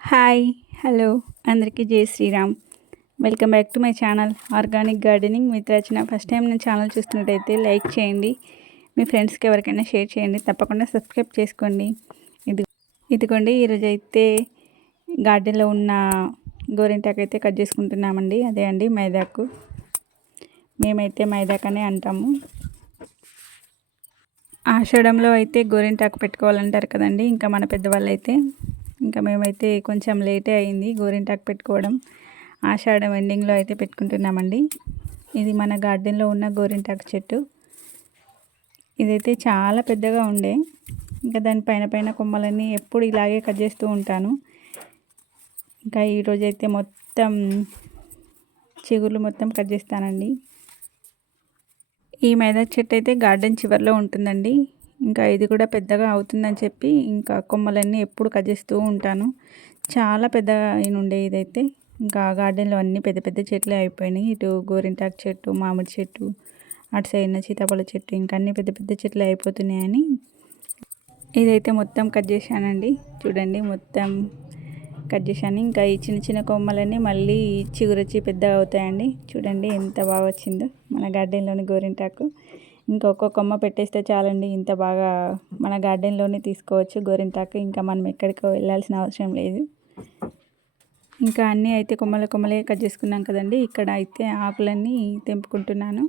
Hi hello. అందరికీ జై Shriram. Welcome back to my channel organic gardening with Rachana. First time నేను channel చూస్తున్నట్టయితే like చేయండి. మీ ఫ్రెండ్స్కి ఎవరికైనా షేర్ చేయండి. తప్పకుండా సబ్స్క్రైబ్ చేసుకోండి. ఇది ఇదిగోండి ఈరోజు అయితే గార్డెన్లో ఉన్న గోరింటాకు అయితే కట్ చేసుకుంటున్నామండి. అదే అండి మైదాకు. మేమైతే మైదాకనే అంటాము. ఆషాఢంలో అయితే గోరింటాకు పెట్టుకోవాలంటారు కదండి. ఇంకా మన పెద్దవాళ్ళు అయితే ఇంకా మేమైతే కొంచెం లేటే అయింది గోరింటాకు పెట్టుకోవడం. ఆషాఢం ఎండింగ్లో అయితే పెట్టుకుంటున్నామండి. ఇది మన గార్డెన్లో ఉన్న గోరింటాకు చెట్టు. ఇదైతే చాలా పెద్దగా ఉండే. ఇంకా దాని పైన పైన కొమ్మలన్నీ ఎప్పుడు ఇలాగే కట్ చేస్తూ ఉంటాను. ఇంకా ఈరోజైతే మొత్తం చిగుర్లు మొత్తం కట్ చేస్తానండి. ఈ మైదా చెట్టు అయితే గార్డెన్ చివరిలో ఉంటుందండి. ఇంకా ఇది కూడా పెద్దగా అవుతుందని చెప్పి ఇంకా కొమ్మలన్నీ ఎప్పుడు కట్ చేస్తూ ఉంటాను. చాలా పెద్దగా ఉండే ఇదైతే. ఇంకా గార్డెన్లో అన్నీ పెద్ద పెద్ద చెట్లే అయిపోయినాయి. ఇటు గోరింటాకు చెట్టు మామిడి చెట్టు అటు సైడ్ సీతాఫల చెట్టు ఇంకా అన్ని పెద్ద పెద్ద చెట్లు అయిపోతున్నాయని ఇదైతే మొత్తం కట్ చేశానండి. చూడండి మొత్తం కట్ చేశాను. ఇంకా ఈ చిన్న చిన్న కొమ్మలన్నీ మళ్ళీ చిగురొచ్చి పెద్దగా అవుతాయండి. చూడండి ఎంత బాగా వచ్చిందో మన గార్డెన్లోని గోరింటాకు. ఇంకొక కొమ్మ పెట్టేస్తే చాలండి. ఇంత బాగా మన గార్డెన్లోనే తీసుకోవచ్చు గోరింటాకు. ఇంకా మనం ఎక్కడికో వెళ్ళాల్సిన అవసరం లేదు. ఇంకా అన్నీ అయితే కొమ్మల కొమ్మలే కట్ చేసుకున్నాం కదండి. ఇక్కడ అయితే ఆకులన్నీ తెంపుకుంటున్నాను.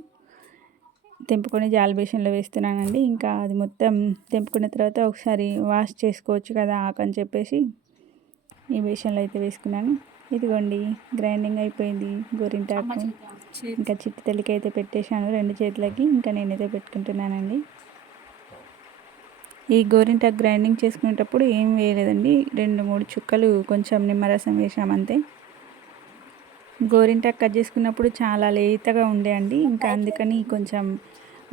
తెంపుకొని జాలి బేషన్లో వేస్తున్నానండి. ఇంకా అది మొత్తం తెంపుకున్న తర్వాత ఒకసారి వాష్ చేసుకోవచ్చు కదా ఆకు అని చెప్పేసి ఈ బేషన్లో అయితే వేసుకున్నాను. ఇదిగోండి గ్రైండింగ్ అయిపోయింది. గోరింటాకు ఇంకా చిట్టి తల్లికి అయితే పెట్టేశాను రెండు చేతులకి ఇంకా నేనైతే పెట్టుకుంటున్నానండి. ఈ గోరింటాకు గ్రైండింగ్ చేసుకునేటప్పుడు ఏం వేయలేదండి. రెండు మూడు చుక్కలు కొంచెం నిమ్మరసం వేసామంతే గోరింటాకు కట్ చేసుకున్నప్పుడు చాలా లేతగా ఉండే అండి. ఇంకా అందుకని కొంచెం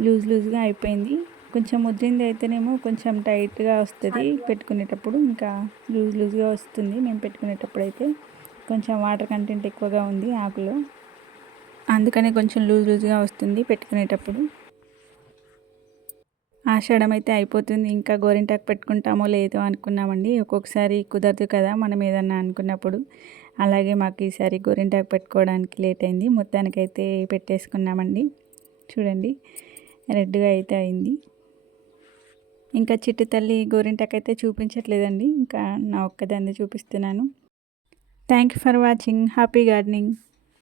లూజ్ లూజ్గా అయిపోయింది. కొంచెం ముద్రింది అయితేనేమో కొంచెం టైట్గా వస్తుంది పెట్టుకునేటప్పుడు. ఇంకా లూజ్ లూజ్గా వస్తుంది మేము పెట్టుకునేటప్పుడు అయితే కొంచెం వాటర్ కంటెంట్ ఎక్కువగా ఉంది ఆకులో. అందుకనే కొంచెం లూజ్ లూజ్గా వస్తుంది పెట్టుకునేటప్పుడు. ఆషాఢం అయితే అయిపోతుంది. ఇంకా గోరింటాకు పెట్టుకుంటామో లేదో అనుకున్నామండి. ఒక్కొక్కసారి కుదరదు కదా మనం ఏదన్నా అనుకున్నప్పుడు. అలాగే మాకు ఈసారి గోరింటాకు పెట్టుకోవడానికి లేట్ అయింది. మొత్తానికైతే పెట్టేసుకున్నామండి. చూడండి రెడ్గా అయితే అయింది. ఇంకా చిట్టు తల్లి గోరింటాకు అయితే చూపించట్లేదండి. ఇంకా నా ఒక్కదాన్ని చూపిస్తున్నాను. Thank you for watching. Happy gardening.